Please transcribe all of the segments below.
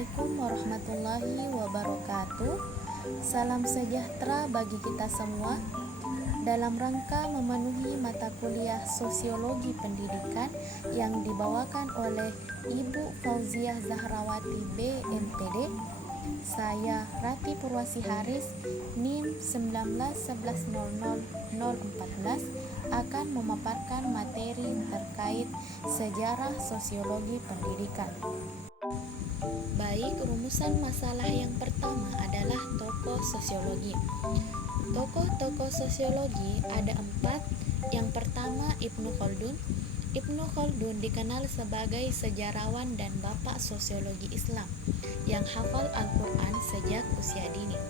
Assalamualaikum warahmatullahi wabarakatuh. Salam sejahtera bagi kita semua. Dalam rangka memenuhi mata kuliah Sosiologi Pendidikan yang dibawakan oleh Ibu Fauziah Zahrawati BMPD, saya Rati Purwasi Haris NIM 191100014 akan memaparkan materi terkait sejarah sosiologi pendidikan. Baik, rumusan masalah yang pertama adalah tokoh sosiologi. Tokoh-tokoh sosiologi ada 4. Yang pertama, Ibnu Khaldun. Ibnu Khaldun dikenal sebagai sejarawan dan bapak sosiologi Islam yang hafal Al-Quran sejak usia dini.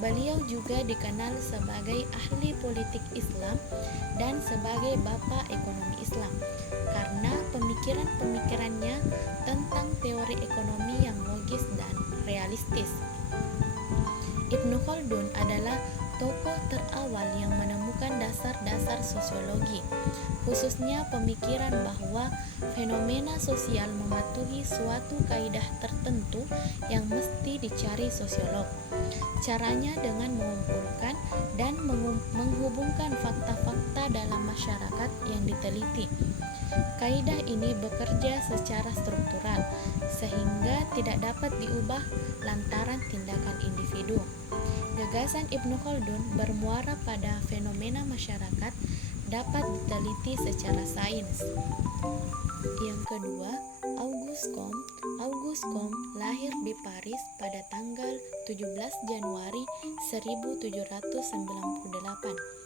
Beliau juga dikenal sebagai ahli politik Islam dan sebagai bapak ekonomi Islam karena pemikiran-pemikirannya tentang teori ekonomi yang logis dan realistis. Ibnu Khaldun adalah tokoh terawal yang menemukan dasar-dasar sosiologi, khususnya pemikiran bahwa fenomena sosial mematuhi suatu kaidah tertentu yang mesti dicari sosiolog. Caranya dengan mengumpulkan dan menghubungkan fakta-fakta dalam masyarakat yang diteliti. Kaidah ini bekerja secara struktural, sehingga tidak dapat diubah lantaran tindakan individu. Gagasan Ibnu Khaldun bermuara pada fenomena masyarakat dapat diteliti secara sains. Yang kedua, Auguste Comte. Auguste Comte lahir di Paris pada tanggal 17 Januari 1798.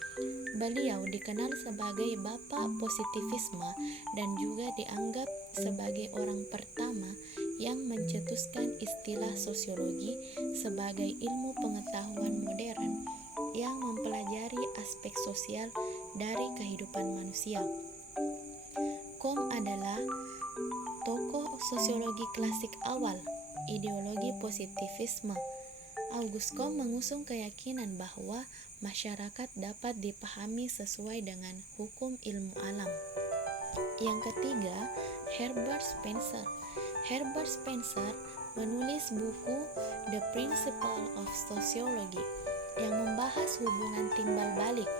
Beliau dikenal sebagai bapak positivisme dan juga dianggap sebagai orang pertama yang mencetuskan istilah sosiologi sebagai ilmu pengetahuan modern yang mempelajari aspek sosial dari kehidupan manusia. Comte adalah tokoh sosiologi klasik awal ideologi positivisme. Auguste Comte mengusung keyakinan bahwa masyarakat dapat dipahami sesuai dengan hukum ilmu alam. Yang ketiga, Herbert Spencer. Herbert Spencer menulis buku The Principle of Sociology yang membahas hubungan timbal balik,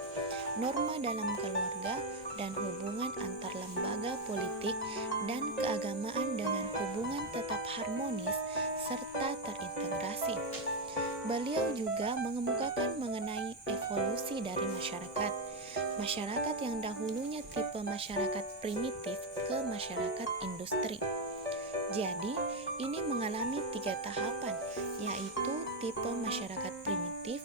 norma dalam keluarga, dan hubungan antar lembaga politik dan keagamaan dengan hubungan tetap harmonis serta terintegrasi. Beliau juga mengemukakan mengenai evolusi dari masyarakat. Masyarakat yang dahulunya tipe masyarakat primitif ke masyarakat industri. Jadi, ini mengalami 3 tahapan, yaitu tipe masyarakat primitif,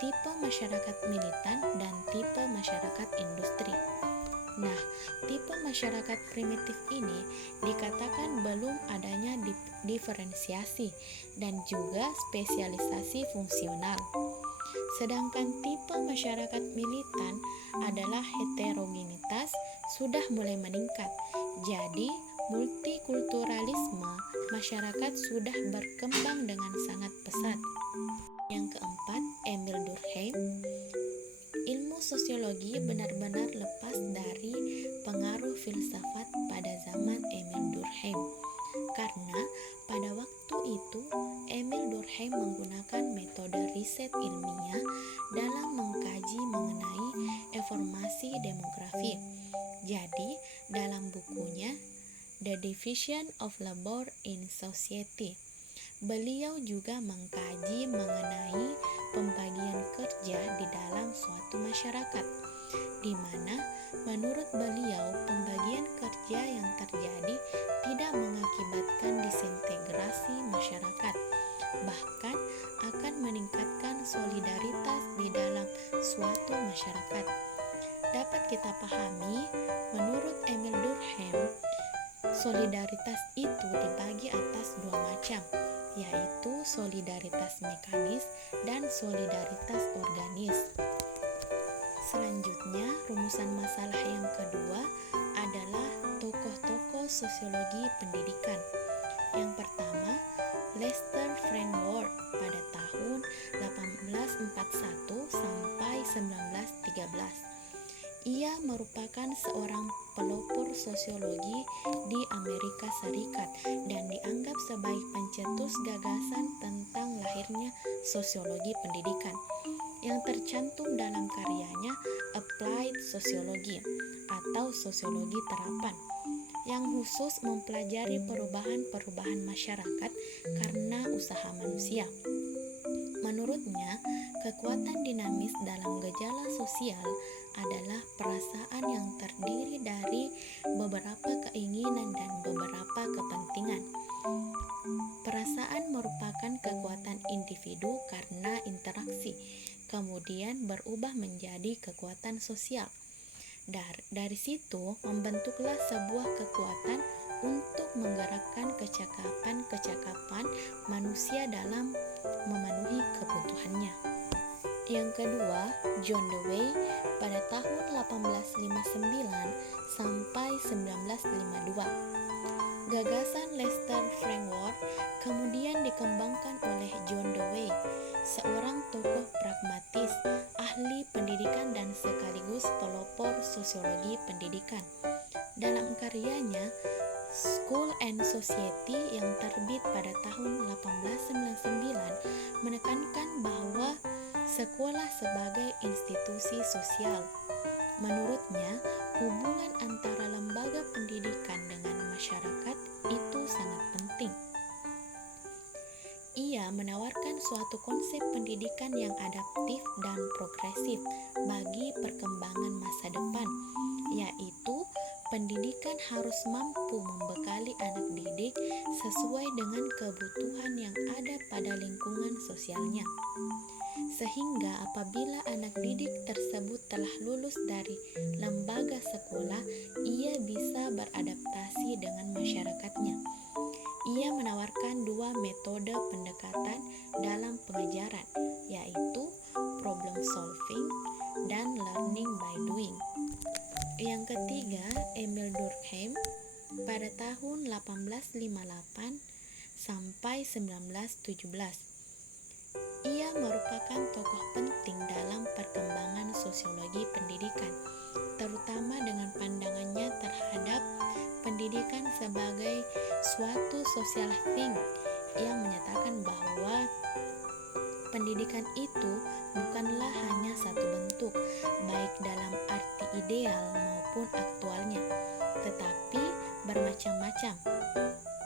tipe masyarakat militan, dan tipe masyarakat industri. Nah, tipe masyarakat primitif ini dikatakan belum adanya diferensiasi dan juga spesialisasi fungsional. Sedangkan tipe masyarakat militan adalah heterogenitas sudah mulai meningkat. Jadi, multikulturalisme masyarakat sudah berkembang dengan sangat pesat. Yang keempat, Emil Durkheim. Ilmu sosiologi benar-benar lepas dari pengaruh filsafat pada zaman Emil Durkheim. Karena pada waktu itu Emil Durkheim menggunakan metode riset ilmiah dalam mengkaji mengenai informasi demografi. Jadi, dalam bukunya The Division of Labor in Society, beliau juga mengkaji mengenai pembagian kerja di dalam suatu masyarakat, di mana menurut beliau pembagian kerja yang terjadi tidak mengakibatkan disintegrasi masyarakat, bahkan akan meningkatkan solidaritas di dalam suatu masyarakat. Dapat kita pahami, menurut Emil Durkheim, solidaritas itu dibagi atas 2 macam, yaitu solidaritas mekanis dan solidaritas organis. Selanjutnya, rumusan masalah yang kedua adalah tokoh-tokoh sosiologi pendidikan. Yang pertama, Lester Frank Ward pada tahun 1841 sampai 1913. Ia merupakan seorang pelopor sosiologi di Amerika Serikat dan dianggap sebagai pencetus gagasan tentang lahirnya sosiologi pendidikan yang tercantum dalam karyanya Applied Sociology atau sosiologi terapan yang khusus mempelajari perubahan-perubahan masyarakat karena usaha manusia. Menurutnya, kekuatan dinamis dalam gejala sosial adalah perasaan yang terdiri dari beberapa keinginan dan beberapa kepentingan. Perasaan merupakan kekuatan individu karena interaksi, kemudian berubah menjadi kekuatan sosial. Dari situ membentuklah sebuah kekuatan untuk menggerakkan kecakapan-kecakapan manusia dalam memenuhi kebutuhannya. Yang kedua, John Dewey pada tahun 1859 sampai 1952. Gagasan Lester Framework kemudian dikembangkan oleh John Dewey, seorang tokoh pragmatis, ahli pendidikan dan sekaligus pelopor sosiologi pendidikan. Dalam karyanya School and Society yang terbit pada tahun 1899 menekankan bahwa sekolah sebagai institusi sosial. Menurutnya, hubungan antara lembaga pendidikan dengan masyarakat itu sangat penting. Ia menawarkan suatu konsep pendidikan yang adaptif dan progresif bagi perkembangan masa depan, yaitu pendidikan harus mampu membekali anak didik sesuai dengan kebutuhan yang ada pada lingkungan sosialnya. Sehingga apabila anak didik tersebut telah lulus dari lembaga sekolah, ia bisa beradaptasi dengan masyarakatnya. Ia menawarkan dua metode pendekatan dalam pengajaran, yaitu problem solving dan learning by doing. Yang ketiga, Emil Durkheim pada tahun 1858 sampai 1917. Ia merupakan tokoh penting dalam perkembangan sosiologi pendidikan, terutama dengan pandangannya terhadap pendidikan sebagai suatu social thing yang menyatakan bahwa pendidikan itu bukanlah hanya satu bentuk, baik dalam arti ideal maupun aktualnya, tetapi bermacam-macam.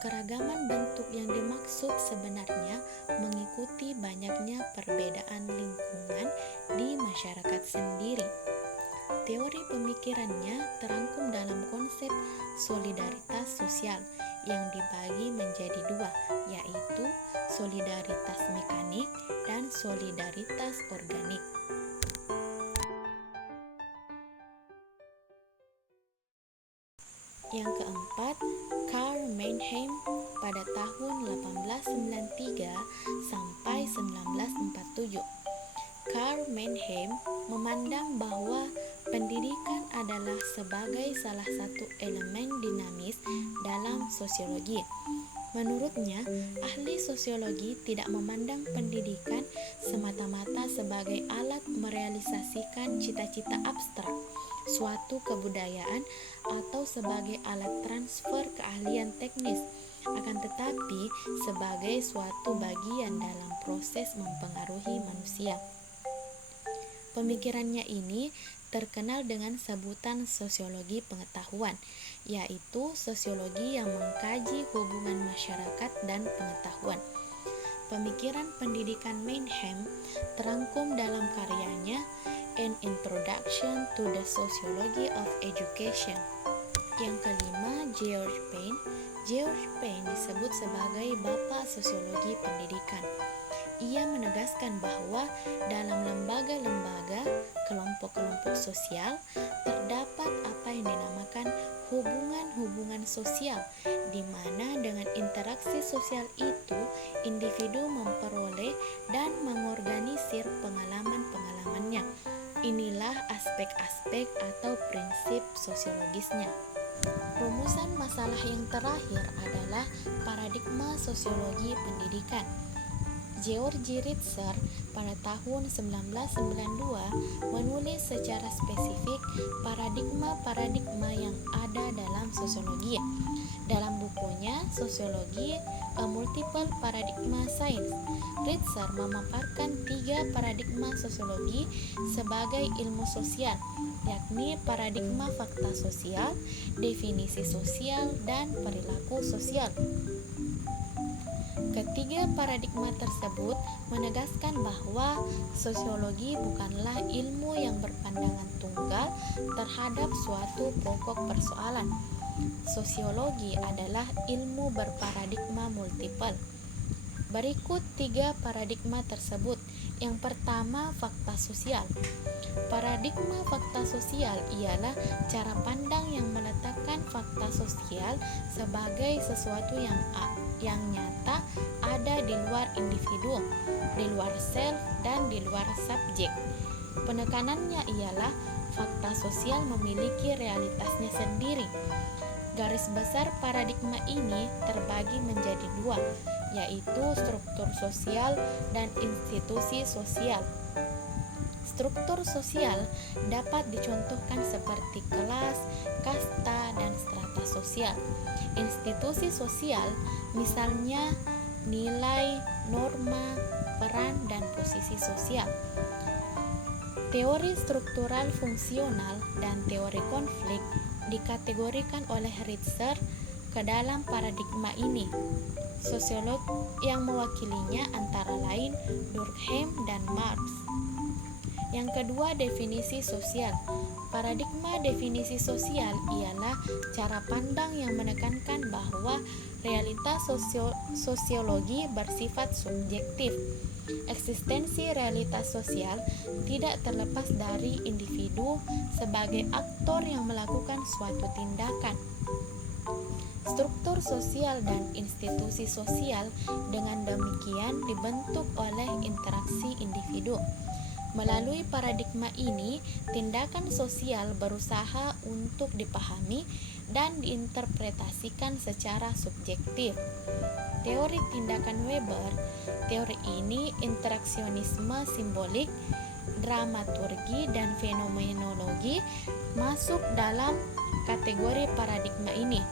Keragaman bentuk yang dimaksud sebenarnya mengikuti banyaknya perbedaan lingkungan di masyarakat sendiri. Teori pemikirannya terangkum dalam konsep solidaritas sosial yang dibagi menjadi dua, yaitu solidaritas mekanik dan solidaritas organik. Yang keempat, Karl Mannheim pada tahun 1893 sampai 1947. Karl Mannheim memandang bahwa pendidikan adalah sebagai salah satu elemen dinamis dalam sosiologi. Menurutnya, ahli sosiologi tidak memandang pendidikan semata-mata sebagai alat merealisasikan cita-cita abstrak suatu kebudayaan atau sebagai alat transfer keahlian teknis, akan tetapi sebagai suatu bagian dalam proses mempengaruhi manusia. Pemikirannya ini terkenal dengan sebutan sosiologi pengetahuan, yaitu sosiologi yang mengkaji hubungan masyarakat dan pengetahuan. Pemikiran pendidikan Mannheim terangkum dalam karyanya An Introduction to the Sociology of Education. Yang kelima, George Pain. George Pain disebut sebagai bapak sosiologi pendidikan. Ia menegaskan bahwa dalam lembaga-lembaga, kelompok-kelompok sosial, terdapat apa yang dinamakan hubungan-hubungan sosial, di mana dengan interaksi sosial itu, individu memperoleh dan mengorganisir pengalaman-pengalamannya. Inilah aspek-aspek atau prinsip sosiologisnya. Rumusan masalah yang terakhir adalah paradigma sosiologi pendidikan. George Ritzer pada tahun 1992 menulis secara spesifik paradigma-paradigma yang ada dalam sosiologi. Dalam bukunya Sosiologi A Multiple Paradigma Science, Ritzer memaparkan 3 paradigma sosiologi sebagai ilmu sosial, yakni paradigma fakta sosial, definisi sosial, dan perilaku sosial. Ketiga paradigma tersebut menegaskan bahwa sosiologi bukanlah ilmu yang berpandangan tunggal terhadap suatu pokok persoalan. Sosiologi adalah ilmu berparadigma multiple. Berikut 3 paradigma tersebut. Yang pertama, fakta sosial. Paradigma fakta sosial ialah cara pandang yang meletakkan fakta sosial sebagai sesuatu yang nyata ada di luar individu, di luar self, dan di luar subjek. Penekanannya ialah fakta sosial memiliki realitasnya sendiri. Garis besar paradigma ini terbagi menjadi 2, yaitu struktur sosial dan institusi sosial. Struktur sosial dapat dicontohkan seperti kelas, kasta, dan strata sosial. Institusi sosial misalnya nilai, norma, peran, dan posisi sosial. Teori struktural fungsional dan teori konflik dikategorikan oleh Ritzer ke dalam paradigma ini. Sosiolog yang mewakilinya antara lain Durkheim dan Marx. Yang kedua, definisi sosial. Paradigma definisi sosial ialah cara pandang yang menekankan bahwa realitas sosiologi bersifat subjektif. Eksistensi realitas sosial tidak terlepas dari individu sebagai aktor yang melakukan suatu tindakan. Struktur sosial dan institusi sosial dengan demikian dibentuk oleh interaksi individu. Melalui paradigma ini, tindakan sosial berusaha untuk dipahami dan diinterpretasikan secara subjektif. Teori tindakan Weber, teori ini interaksionisme simbolik, dramaturgi, dan fenomenologi masuk dalam kategori paradigma ini.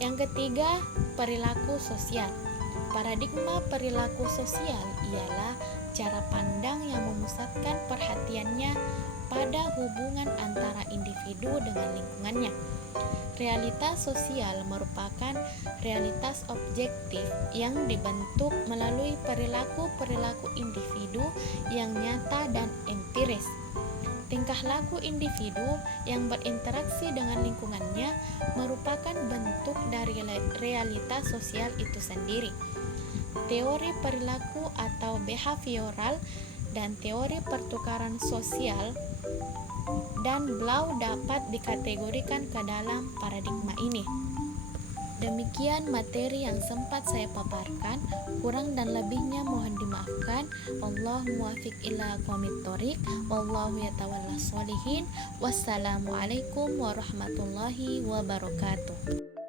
Yang ketiga, perilaku sosial. Paradigma perilaku sosial ialah cara pandang yang memusatkan perhatiannya pada hubungan antara individu dengan lingkungannya. Realitas sosial merupakan realitas objektif yang dibentuk melalui perilaku-perilaku individu yang nyata dan empiris. Tingkah laku individu yang berinteraksi dengan lingkungannya merupakan bentuk dari realitas sosial itu sendiri. Teori perilaku atau behavioral dan teori pertukaran sosial dan Blau dapat dikategorikan ke dalam paradigma ini. Demikian materi yang sempat saya paparkan, kurang dan lebihnya mohon dimaafkan. Allahu muwaffiq ila aqwamit thoriq, wallahu yatawalla sholihin. Wassalamualaikum warahmatullahi wabarakatuh.